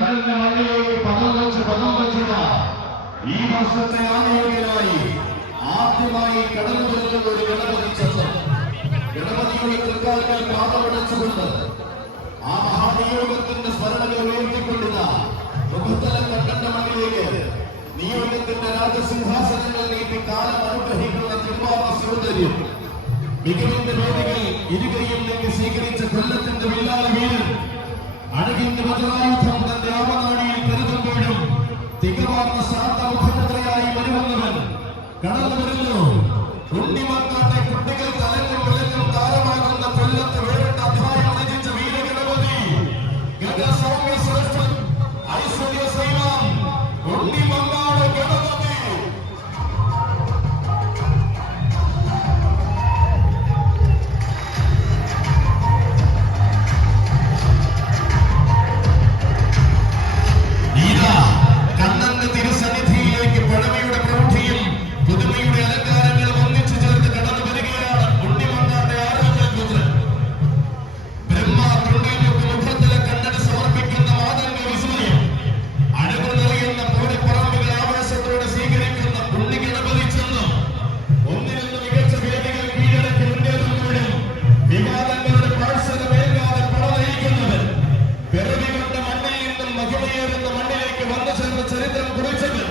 കടലിന്റെ മണ്ണിലേക്ക് പദം വെച്ചത് ഈ വർഷത്തെ ആനയോഗ്യനായി ആദ്യമായി കടൽ വരുന്ന ഒരു ഗണപതി ചന്തം ഗണപതിയുടെ തൃക്കാൽക്കൽ പാദമടച്ചുകൊണ്ട് ആ മഹാനിയോഗത്തിന്റെ സ്മരണകൾ ഉയർത്തിക്കൊണ്ടിരുന്ന മുഖത്തല കണ്ടന്റെ മണ്ണിലേക്ക് നിയോഗത്തിന്റെ രാജസിംഹാസനങ്ങൾ നീട്ടി കാലം അനുഗ്രഹിക്കുന്ന തിരുവാഭ സൗന്ദര്യം മികവിന്റെ വേദികൾ ഇരുകയും നീക്കി സ്വീകരിച്ച കൊല്ലത്തിന്റെ വില്ലാല വീരൻ അഴകിന്റെ വജ്രായുധം തന്റെ ആവനാടിയിൽ കരുതുമ്പോഴും തികവാർന്ന ശാന്ത മുഖമുദ്രയായി വരുവന്നവൻ കടന്നു വരുന്നു. ഉണ്ണിമക്കാട്ടെ കുട്ടികൾ തലങ്ങും വിലങ്ങും താരമാകുന്ന കൊല്ലത്ത് വേറിട്ട അധ്യായം രചിച്ച വീരഗണപതി ഗജസൗമ്യ ശ്രേഷ്ഠൻ ഐശ്വര്യ ശ്രീമാൻ ഉണ്ണിമങ്ങാട് ഗണപതി. കണ്ണന്റെ തിരുസന്നിധിയിലേക്ക് പഴമയുടെ പ്രൗഢിയിൽ പുതുമയുടെ അലങ്കാരങ്ങൾ ഒന്നിച്ചു ചേർത്ത് കടന്നു വരികയാണ് ഉണ്ണിമങ്ങാട്ടെ ആരോഗ്യപുത്രൻ. ബ്രഹ്മാണ്ടങ്ങൾക്ക് മുഖത്തിലെ കണ്ണന് സമർപ്പിക്കുന്ന മാതംഗ വിസ്മയം അഴകു നിറയുന്ന പൂരപ്പറമ്പുകൾ ആവേശത്തോടെ സ്വീകരിക്കുന്ന ഉണ്ണി ഗണപതി ചെന്ന് ഒന്നിനൊന്ന് മികച്ച വേദികൾ കീഴടക്കി മുന്നേറുമ്പോഴും വിവാദങ്ങളുടെ പാഴ്സരമേൽക്കാതെ പടനയിക്കുന്നവൻ പിറവി കൊണ്ട മണ്ണിൽ നിന്നും മഹിമയേറുന്ന മണ്ണിലേക്ക് വന്നു ചേർന്ന ചരിത്രം കുറിച്ചത്